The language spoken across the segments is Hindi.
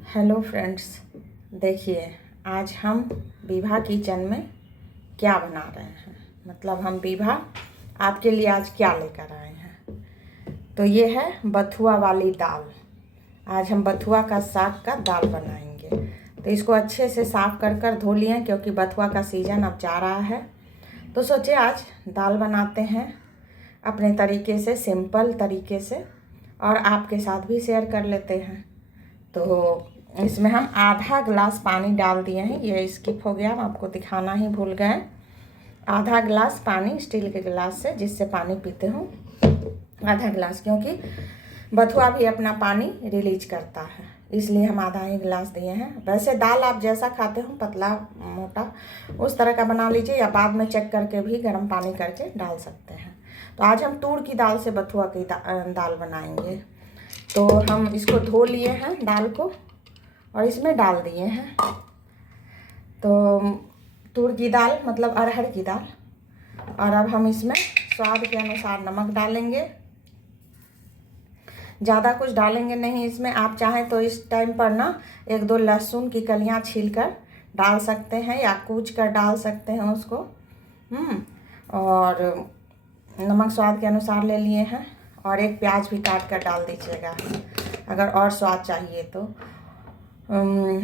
हेलो फ्रेंड्स, देखिए आज हम विभा किचन में क्या बना रहे हैं। मतलब हम विभा आपके लिए आज क्या लेकर आए हैं। तो ये है बथुआ वाली दाल। आज हम बथुआ का साग का दाल बनाएंगे। तो इसको अच्छे से साफ़ कर धो लिए क्योंकि बथुआ का सीज़न अब जा रहा है। तो सोचे आज दाल बनाते हैं अपने तरीके से, सिंपल तरीके से, और आपके साथ भी शेयर कर लेते हैं। तो इसमें हम आधा गिलास पानी डाल दिए हैं। ये स्किप हो गया, हम आपको दिखाना ही भूल गए। आधा गिलास पानी, स्टील के गिलास से जिससे पानी पीते हो, आधा गिलास, क्योंकि बथुआ भी अपना पानी रिलीज करता है, इसलिए हम आधा ही गिलास दिए हैं। वैसे दाल आप जैसा खाते हो, पतला मोटा, उस तरह का बना लीजिए, या बाद में चेक करके भी गर्म पानी करके डाल सकते हैं। तो आज हम तूर की दाल से बथुआ की दाल बनाएंगे। तो हम इसको धो लिए हैं दाल को और इसमें डाल दिए हैं। तो तूर की दाल मतलब अरहर की दाल। और अब हम इसमें स्वाद के अनुसार नमक डालेंगे। ज़्यादा कुछ डालेंगे नहीं इसमें। आप चाहें तो इस टाइम पर ना 1-2 लहसुन की कलियां छीलकर डाल सकते हैं, या कूच कर डाल सकते हैं उसको। और नमक स्वाद के अनुसार ले लिए हैं, और एक प्याज भी काट कर डाल दीजिएगा अगर और स्वाद चाहिए तो।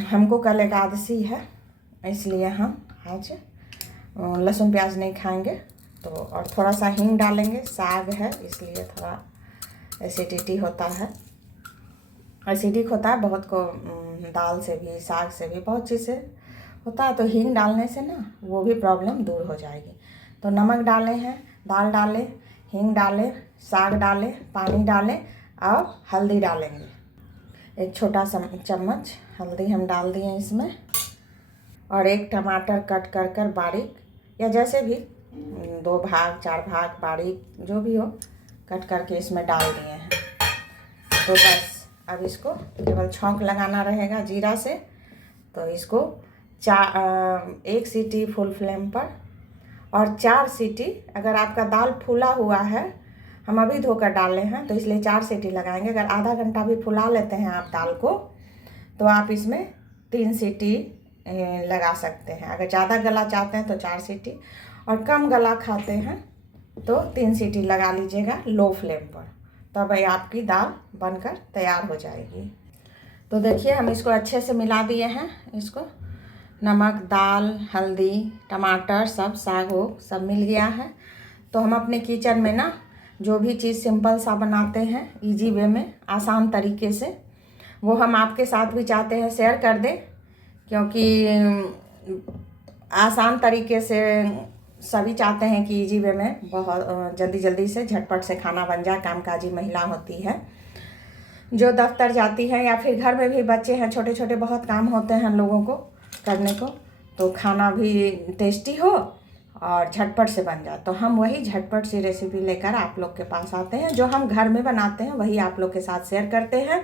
हमको कल एकादशी है, इसलिए हम आज लहसुन प्याज नहीं खाएंगे। तो और थोड़ा सा हींग डालेंगे, साग है इसलिए थोड़ा एसिडिटी होता है, एसिडिक होता है बहुत को। दाल से भी, साग से भी, बहुत चीज़ से होता है। तो हींग डालने से ना वो भी प्रॉब्लम दूर हो जाएगी। तो नमक डाले हैं, दाल डाले, हींग डाले, साग डाले, पानी डाले और हल्दी डालेंगे। एक छोटा चम्मच हल्दी हम डाल दिए इसमें। और एक टमाटर कट कर बारीक, या जैसे भी 2 भाग 4 भाग बारीक जो भी हो, कट करके इसमें डाल दिए हैं। तो बस अब इसको केवल छौंक लगाना रहेगा जीरा से। तो इसको 1 सीटी फुल फ्लेम पर और 4 सीटी, अगर आपका दाल फूला हुआ है, हम अभी धोकर डाले हैं तो इसलिए 4 सीटी लगाएंगे। अगर आधा घंटा भी फुला लेते हैं आप दाल को, तो आप इसमें 3 सीटी लगा सकते हैं। अगर ज़्यादा गला चाहते हैं तो 4 सीटी, और कम गला खाते हैं तो 3 सीटी लगा लीजिएगा लो फ्लेम पर। तब आपकी दाल बनकर तैयार हो जाएगी। तो देखिए हम इसको अच्छे से मिला दिए हैं। इसको नमक, दाल, हल्दी, टमाटर, सब साग हो सब मिल गया है। तो हम अपने किचन में ना जो भी चीज़ सिंपल सा बनाते हैं, इजी वे में, आसान तरीके से, वो हम आपके साथ भी चाहते हैं शेयर कर दें, क्योंकि आसान तरीके से सभी चाहते हैं कि इजी वे में बहुत जल्दी से झटपट से खाना बन जाए। कामकाजी महिला होती है जो दफ्तर जाती है, या फिर घर में भी बच्चे हैं, छोटे छोटे बहुत काम होते हैं लोगों को करने को, तो खाना भी टेस्टी हो और झटपट से बन जाए। तो हम वही झटपट सी रेसिपी लेकर आप लोग के पास आते हैं। जो हम घर में बनाते हैं वही आप लोग के साथ शेयर करते हैं।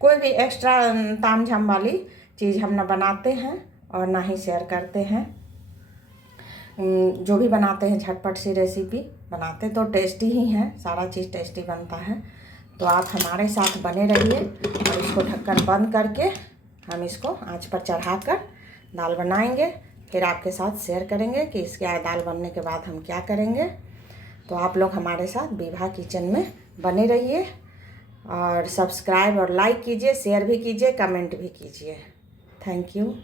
कोई भी एक्स्ट्रा तामझाम वाली चीज़ हम ना बनाते हैं और ना ही शेयर करते हैं। जो भी बनाते हैं झटपट सी रेसिपी बनाते तो टेस्टी ही हैं, सारा चीज़ टेस्टी बनता है। तो आप हमारे साथ बने रहिए। और इसको ढक्कन बंद करके हम इसको आंच पर चढ़ाकर दाल बनाएंगे। फिर आपके साथ शेयर करेंगे कि इसके दाल बनने के बाद हम क्या करेंगे। तो आप लोग हमारे साथ विभा किचन में बने रहिए, और सब्सक्राइब और लाइक कीजिए, शेयर भी कीजिए, कमेंट भी कीजिए। Thank you.